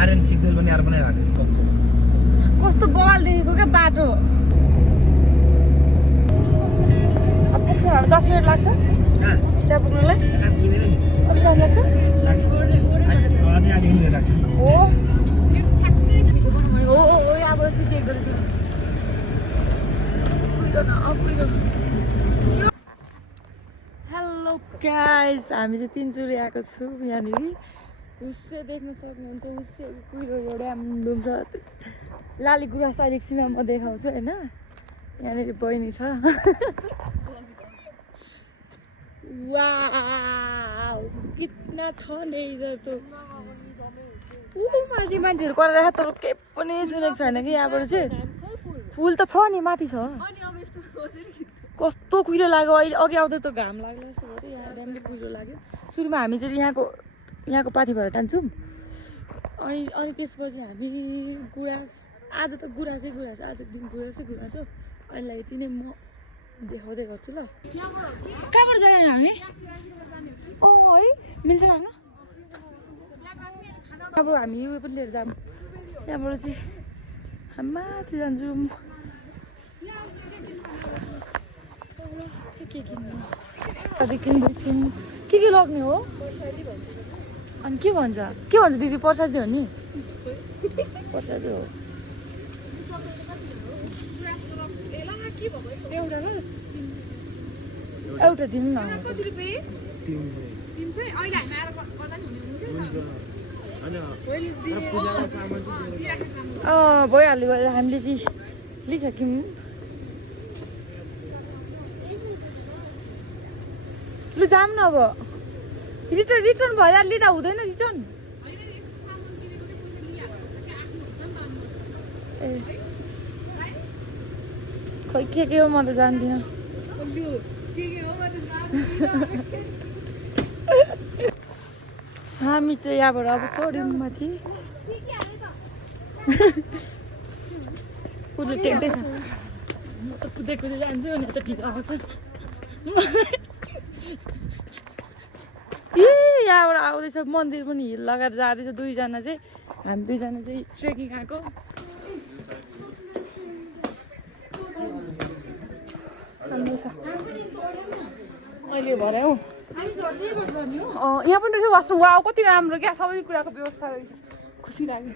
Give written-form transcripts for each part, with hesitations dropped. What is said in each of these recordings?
Aryan signal पनि यार बनाइरहेको थियो कस्तो बगाल देखेको क्या बाटो अब पुग्छ 10 मिनट लाग्छ त्यहाँ पुग्नुलाई अलिक टाइम लाग्छ अझै आधी मिनट लाग्छ हो हो यहाँबाट चाहिँ देख्दो रहेछ हेलो गाइस हामी चाहिँ तिनचुरी आएको छौँ यहाँनिर उससे देख्न सक्नुहुन्छ उससे कुहिरो एउटा डुम छ लाली गुराँस एकछिनमा म देखाउँछु होइन यहाँनिर बहिनी छ वाउ कितना छ नि इधर त माथि मान्छेहरू गरेर तर केही पनि सुनेको छैन कि यहाँबाट चाहिँ फुल त छ नि माथि छ कस्तो कुहिरो लाग्यो अहिले अघि आउँदा त घाम लाग्यो जस्तो भयो यहाँ ड्यामले कुहिरो लाग्यो सुरुमा हामी चाहिँ यहाँको पाथी भएर टान्छौँ अनि त्यसपछि हामी गुराँस आज त गुराँसै गुराँस आजको दिन गुराँसै गुराँस हो अहिले यति नै म देखाउँदै गर्छु ल कहाँबाट जाने हामी है मिल्छ न अब हामी उयो पनि लिएर जाऊँ त्यहाँबाट चाहिँ हामी माथि जान्छौँ के किन्दैछौँ के लग्ने हो अनि के भन्छ दिदी प्रसादी हो नि प्रसादी हो एउटा दिनु न भइहाल्यो हामीले चाहिँ लिइसक्यौँ लु जाऊँ न अब रिटर्न भएर लिँदा हुँदैन रिटर्न ए खै के हो म त जान्दिनँ हामी चाहिँ यहाँबाट अब चढ्यौँ माथि कुद्दै टेक्दैछ म त कुद्दै जान्छु अनि त ठिक आउँछ यहाँबाट आउँदैछ मन्दिर पनि हिल लगाएर जाँदैछ दुईजना चाहिँ हामी दुईजना चाहिँ ट्रेकिङ आएको अहिले भरे हौ यहाँ पनि रहेछ वासरुम वा कति राम्रो क्या सबै कुराको व्यवस्था रहेछ खुसी लाग्यो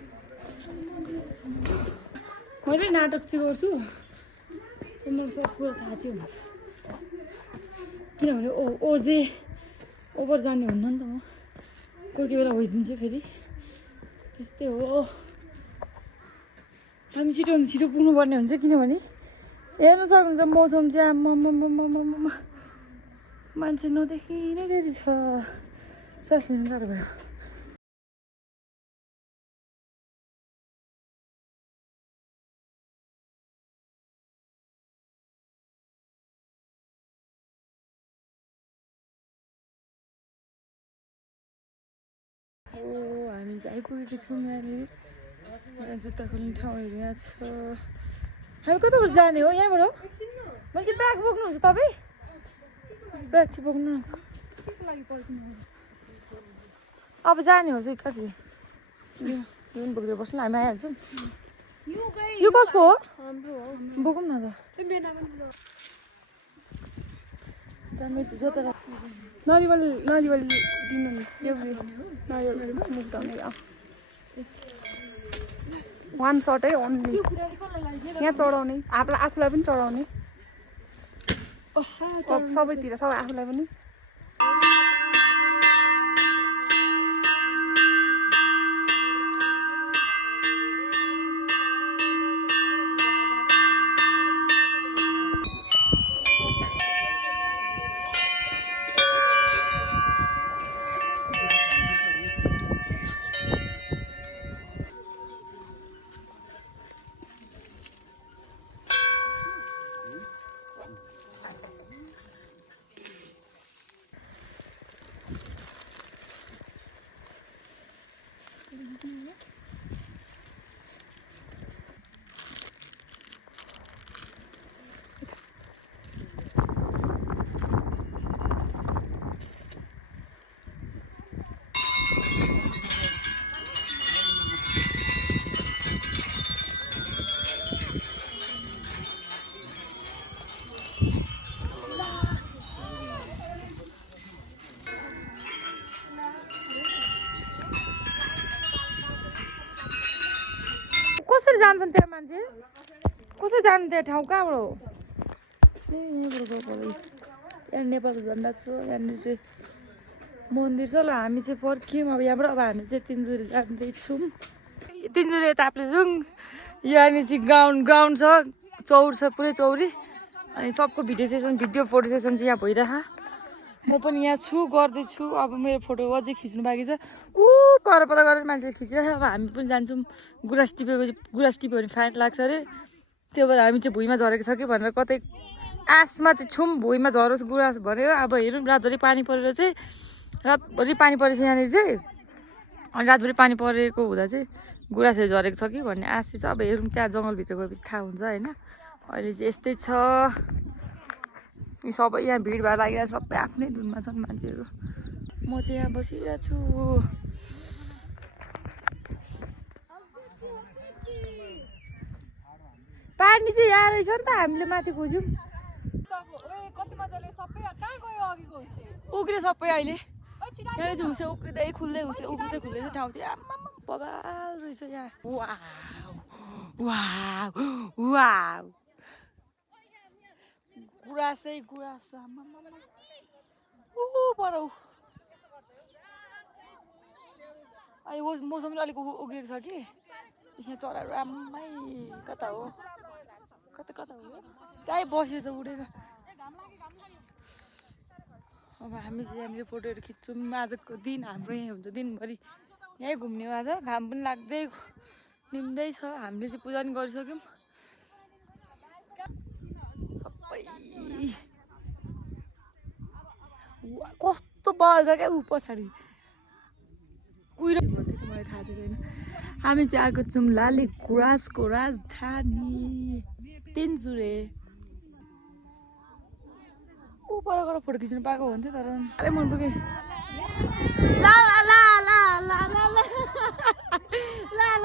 मैले नाटक चाहिँ गर्छु मलाई सब कुरा थाहा थियो किनभने ओजे ओभर जाने हुन्न नि त म कोही कोही बेला होइदिन्छु फेरि त्यस्तै हो हामी छिटो पुग्नुपर्ने हुन्छ किनभने हेर्न सक्नुहुन्छ मौसम चाहिँ आम्मा मान्छे नदेखि नै धेरै छ सास फेर्नु साह्रो भयो हामी चाहिँ आइपुगेको छौँ यहाँनिर यहाँ जुत्ता खोल्ने ठाउँहरू यहाँ छ हामी कताबाट जाने हो यहाँबाट मैले चाहिँ ब्याग बोक्नुहुन्छ तपाईँ ब्याग चाहिँ बोक्नु अब जाने हो चाहिँ कसरी यो पनि बोकेर बस्नु हामी आइहाल्छौँ यो कसको हो बोकौँ न त जोतेर नरिवल दिनु नि यो नरिवल मुक्दाउने वान सर्टै ओन्ली यहाँ चढाउने आफूलाई पनि चढाउने सबैतिर सबै आफूलाई पनि जान्छन् त्यहाँ मान्छे कसरी जानु त्यहाँ ठाउँ कहाँबाट हो यहाँ नेपालको झन्डा छ यहाँनिर चाहिँ मन्दिर छ ल हामी चाहिँ फर्क्यौँ अब यहाँबाट अब हामी चाहिँ तिनजुरे जाँदैछौँ तिनजुरे ताप्ले जाउँ यहाँनिर चाहिँ ग्राउन्ड छ चौर छ पुरै चौरी अनि सबको भिडियो फोटो सेसन चाहिँ यहाँ भइरह म पनि यहाँ छु गर्दैछु अब मेरो फोटो अझै खिच्नु बाँकी छ पर गरेर मान्छेले खिचिरहेको छ अब हामी पनि जान्छौँ गुराँस टिप्यो भने फाइन लाग्छ अरे त्यो भएर हामी चाहिँ भुइँमा झरेको छ कि भनेर कतै आसमा चाहिँ छौँ भुइँमा झरोस् गुराँस भनेर अब हेरौँ रातभरि पानी परेर चाहिँ रातभरि पानी परेछ यहाँनिर चाहिँ अनि रातभरि पानी परेको हुँदा चाहिँ गुराँसहरू झरेको छ कि भन्ने आश चाहिँ छ अब हेरौँ त्यहाँ जङ्गलभित्र गएपछि थाहा हुन्छ होइन अहिले चाहिँ यस्तै छ यी सबै यहाँ भिडभाड लागिरहेको छ सबै आफ्नै धुनमा छन् मान्छेहरू म चाहिँ यहाँ बसिरहेको छु पानी चाहिँ यहाँ रहेछ नि त हामीले माथि खोज्यौँ उग्रे सबै अहिले यहाँ चाहिँ हुसे उक्रिँदै खुल्दै चाहिँ ठाउँ चाहिँ आम्मा बबाल रहेछ यहाँ वाउ गुराँसै गुराँस पर अहिले मौसम पनि अलिक उग्रेको छ कि यहाँ चराहरू आम्मै कता हो त्यहीँ बसेछ उडेर अब हामी चाहिँ यहाँनिर फोटोहरू खिच्छौँ आजको दिन हाम्रो यहीँ हुन्छ दिनभरि यहीँ घुम्ने आज घाम पनि लाग्दै निम्दैछ हामीले चाहिँ पूजा पनि गरिसक्यौँ सबै कस्तो बल्छ क्या ऊ पछाडि कुहिरो भन्दै थियो मलाई थाहा छैन हामी चाहिँ आएको छौँ लाली गुराँसको राजधानी तिनजुरे पर गएर फोटो खिच्नु पाएको हुन्थ्यो तर साह्रै मन पुग्यो ला ला ला ला ला ला ला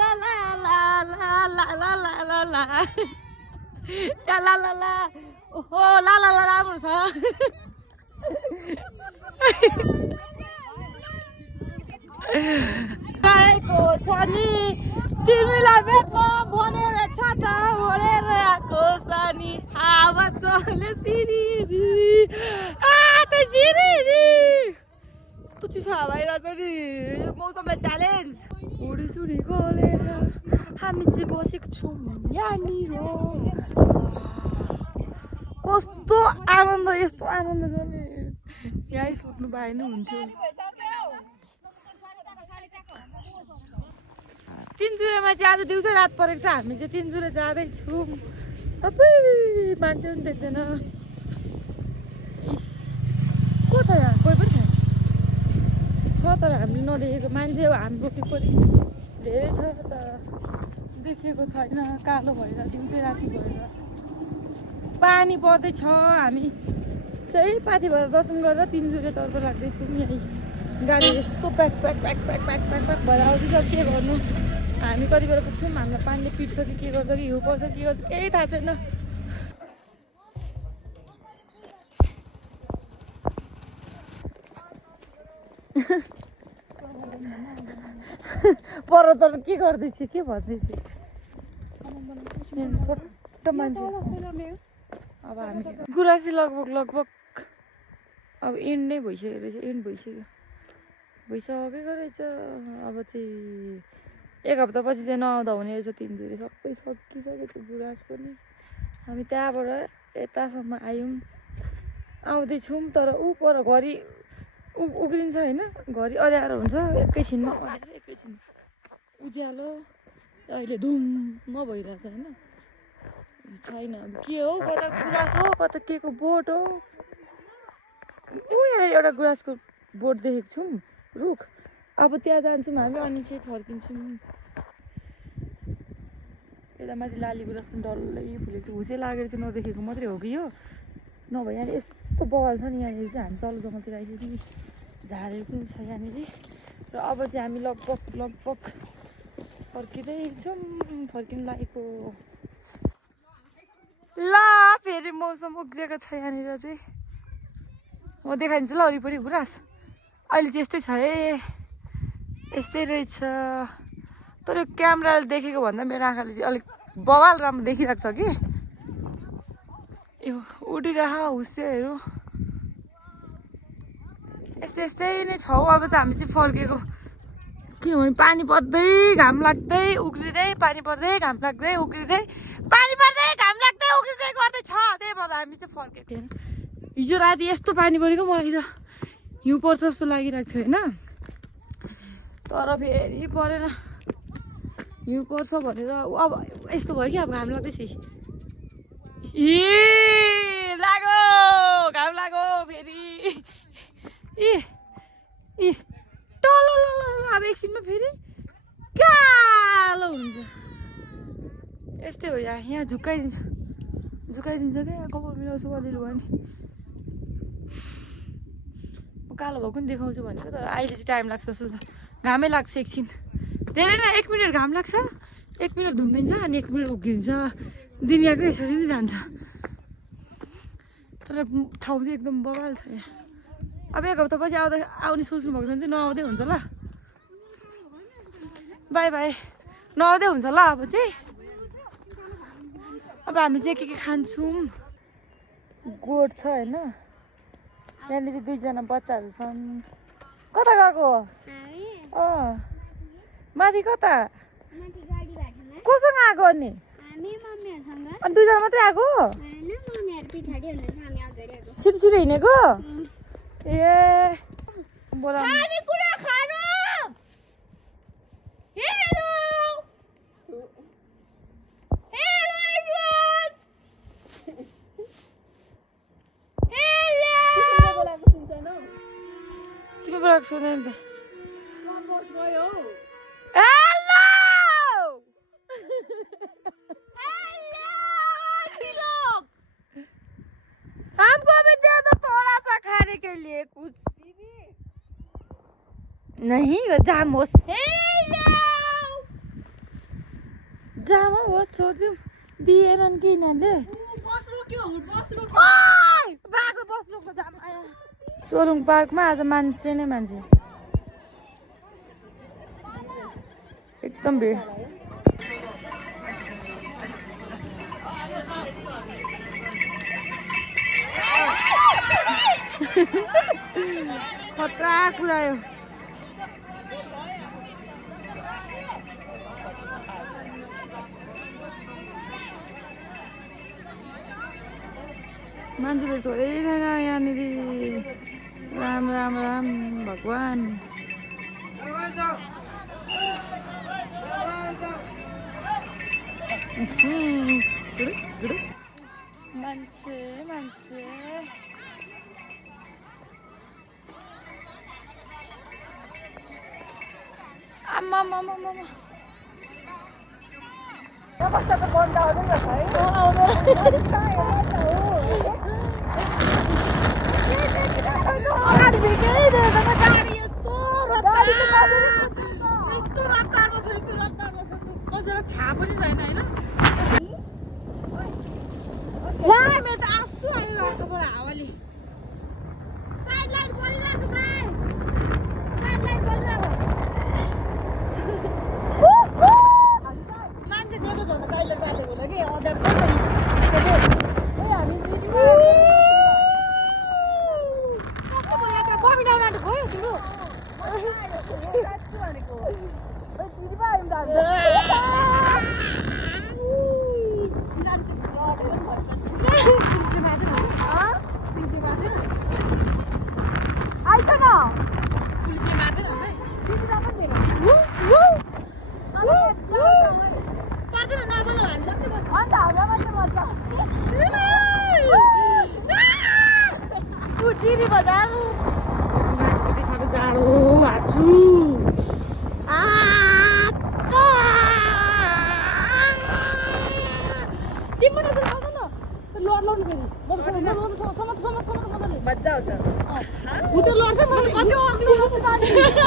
ला ला ला ला ला ला ला ला ला त्यहाँ ला ला ला ओहो ला ला ला राम्रो छ गएको छ नि तिमीलाई भेट्न भनेर छाता ओढेर आएको छ नि हावा चल्यो सिरिरी यस्तो चिसो हावा आइरहेछ नि मौसमलाई च्यालेन्ज उडीसुडी खोलेर हामी चाहिँ बसेको छौँ यहाँनिर कस्तो आनन्द यस्तो आनन्द छ नि यहीँ सुत्नु पाएन हुन्थ्यो तिनजुरेमा चाहिँ आज दिउँसो रात परेको छ हामी चाहिँ तिनजुरे जाँदैछौँ सबै मान्छे पनि देख्दैन को छ यहाँ कोही पनि छैन छ तर हामीले नदेखेको मान्छे हाम्रो पनि धेरै छ तर देखेको छैन कालो भएर दिउँसै राति भएर पानी पर्दैछ हामी चाहिँ पाथी भएर दर्शन गरेर तिनजुरेतर्फ लाग्दैछौँ यहीँ गाडी यस्तो प्याक भएर आउँदैछ के गर्नु हामी कति बेला पुग्छौँ हामीलाई पानीले पिट्छ कि के गर्छ कि हिउँ पर्छ के गर्छ केही थाहा छैन पर तर के गर्दैछ के भन्दैछ छोटो मान्छे अब हामी गुराँसी लगभग अब एन्ड नै भइसक्यो रहेछ भइसकेको रहेछ अब चाहिँ एक हप्तापछि चाहिँ नआउँदा हुने रहेछ तिनजुरे सबै सकिसक्यो त्यो गुराँस पनि हामी त्यहाँबाट यतासम्म आयौँ आउँदैछौँ तर ऊ पर घरि उग्रिन्छ होइन घरि अँध्यारो हुन्छ एकैछिनमा उज्यालो अहिले धुम्म भइरहेको छ होइन छैन अब के हो कता गुराँस हो कता के को बोट हो ऊ यहाँ एउटा गुराँसको बोट देखेको छौँ रुख अब त्यहाँ जान्छौँ हामी अनि चाहिँ फर्किन्छौँ यता माथि लाली गुराँस पनि डल्लै फुलेको छ हुसे लागेर चाहिँ नदेखेको मात्रै हो कि यो नभए यहाँनिर यस्तो बगाल छ नि यहाँनिर चाहिँ हामी तल्लो जग्गातिर आइसक्यो झारहरू पनि छ यहाँनिर र अब चाहिँ हामी लगभग फर्किँदैछौँ फर्किनु लागेको ल फेरि मौसम उग्रिएको छ यहाँनिर चाहिँ म देखाइदिन्छु ल वरिपरि गुराँस अहिले चाहिँ यस्तै छ है यस्तै रहेछ तर यो क्यामेराले देखेको भन्दा मेरो आँखाले चाहिँ अलिक बवाल राम्रो देखिरहेको छ कि यो उडिरह हुस्सेहरू यस्तै यस्तै नै छ हौ। अब चाहिँ हामी चाहिँ फर्केको किनभने पानी पर्दै घाम लाग्दै उक्रिँदै पानी पर्दै घाम लाग्दै उक्रिँदै पानी पर्दै घाम लाग्दै उक्रिँदै गर्दै छ। त्यही भएर हामी चाहिँ फर्केको थिएन। हिजो राति यस्तो पानी परेको मलाई त हिउँ पर्छ जस्तो लागिरहेको थियो होइन, तर फेरि परेन। हिउँ पर्छ भनेर अब यस्तो भयो कि अब घाम लाग्दैछ। ए लाग्यो घाम लाग्यो फेरि। ए टल अब एकछिनमा फेरि कालो हुन्छ। यस्तै हो यहाँ झुक्काइदिन्छ क्या कपाल मिलाउँछु अलिअलि भयो नि। म कालो भएको नि देखाउँछु भनेको, तर अहिले चाहिँ टाइम लाग्छ जस्तो त। घामै लाग्छ एकछिन, धेरै नै 1 मिनट घाम लाग्छ, 1 मिनट धुम्मिन्छ अनि 1 मिनट उक्किन्छ। दुनियाँको यसरी नै जान्छ। तर ठाउँ चाहिँ एकदम बवाल छ यहाँ। अब 1 हप्तापछि आउने सोच्नु भएको छ भने चाहिँ नआउँदै हुन्छ ल। बाई बाई, नआउँदै हुन्छ ल। अब चाहिँ अब हामी चाहिँ के खान्छौँ। गोठ छ होइन, यहाँनिर 2 जना बच्चाहरू छन्। कता गएको? माथि कता? कोसँग आएको अनि? अनि 2 जना मात्रै आएको? छिटो छिटो हिँडेको? ए बोला सुने नि त। हमको भी दे दो थोड़ा सा खाने के लिए कुछ। नहीं जाम होस्, जाम होस् छोड दिउँ। दिएनन् कि यिनीहरूले। चोरुङ पार्कमा आज मान्छे नै मान्छे, एकदम भिड। खतरा कुदायो। मान्छेहरू थोरै छैन यहाँनिर। राम राम राम भगवान्। मान्छे मान्छे आमा अवस्था त बन्द आउनु रहेछ है। अगाडि भेटिँदैन गाडी यस्तो रफ्तारमा छ कसैलाई थाहा पनि छैन होइन। मेरो त आँसु आयो अर्कोबाट हावाले। साइड लाइट बलिरहेको छ भाइ, साइड लाइट बलिरहेको। मान्छे दिएको छ भने साइड लाइट बालेको होला कि अँध्यारो छ नि। हामी भयो तिम्रो आइज न पुलिसले मार्दैन पर्दैन नबोल हामी मात्रै बस्छ अन्त हाम्रो मात्रै बस्छ। चिरी बजार कति साह्रो जाडो हाच्छु। तिम्रो नजर बस न लड लाउनु फेरि मजा आउँछ। ऊ त लड्छ म कति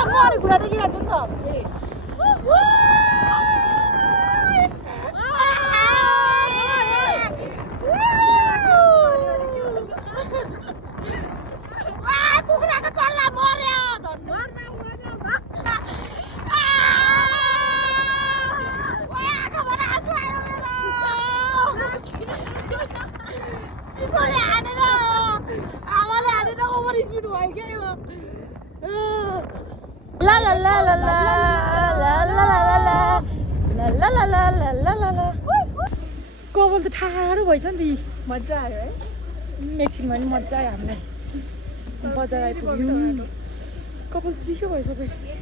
अगाडि घुँडा टेकिरहेको छु नि त। ला ला ला ला ला ला ला ला ला ला ला ला ला ला कपाल त ठाडो भएछ नि मजा आयो है एकछिनमा नि मजा आयो हामीलाई बजार आइपुग्यौँ कपाल चिसो भइसक्यो